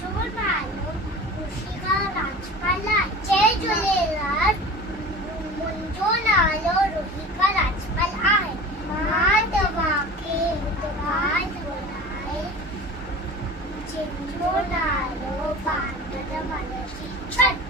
जो नालो ऋषिका राजपाला जय झूलेलाल। मुंहिंजो नालो ऋषिका राजपाल आहे। मां तव्हांखे हिकु ॻाल्हि ॿुधाए जंहिंजो नालो बांदर मनशी छट।